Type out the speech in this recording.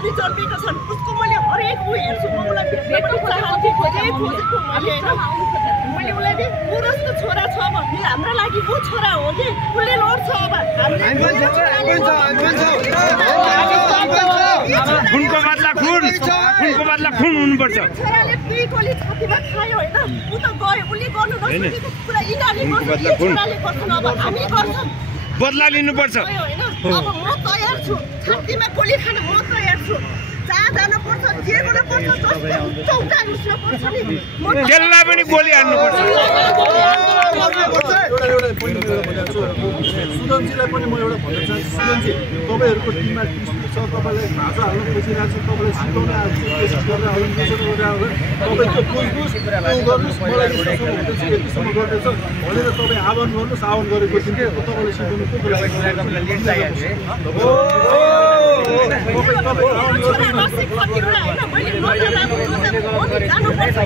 पनि जन्मेका छन् उसको मैले हरेक उ हेर्छु म उसलाई भेट्न पनि चाहन्छु खोजेको मैले उसलाई नि पुरुषको छोरा छ भने हाम्रो लागि ऊ छोरा हो कि उसले लड्छ अब खुनको बदला खुन हुनुपर्छ छोराले दुई गोली छातीमा खायो होइन ऊ त गयो उसले गर्नु नसकेको कुरा यिनीहरूले गर्छ छोराले गर्छन् अब हामी गर्छौँ बदला लिनुपर्छ होइन अब म तयार छु छातीमा गोली खान म तयार छु जहाँ जानु पर्छ जे गर्नु पर्छ जस्तो चौका उस्न पर्छ नि त्यसलाई पनि गोली हान्नुपर्छ सुदनजीलाई पनि म एउटा भन्न चाहन्छु सुदनजी तपाईँहरूको टिममा छ तपाईँलाई भाषा हाल्नु खोजिरहेको छु तपाईँलाई सिकाउन आएको छु तपाईँ त्यो बुझ्नुहोस् गर्नुहोस् मलाई यतिसम्म गर्दैछ भनेर तपाईँ आह्वान गर्नुहोस् आह्वान गरेको थिएँ तपाईँलाई सिकाउनु को छोरा नसिक कतिवटा होइन मैले जानुपर्छ